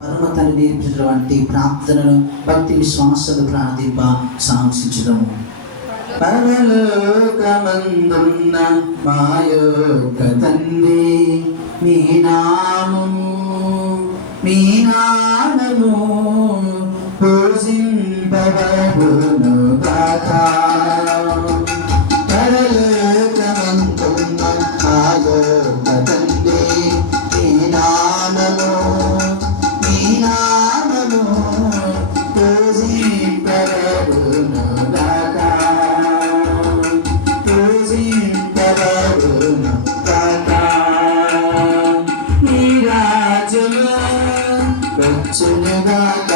పరమ తండ్రి నేర్పించినటువంటి ప్రార్థనను భక్తి విశ్వాసము ప్రార్థింప సాంక్షించడము. పరలోకమందున్న మా యొక్క తండ్రి, మీ నామము పూజింపబడును గాక. పరలోకమందున్న మా యొక్క తండ్రి, మీ నామము పూజింపబడును గాక, పూజింపబడును గాక. నీ రాజ్యము వచ్చును గాక,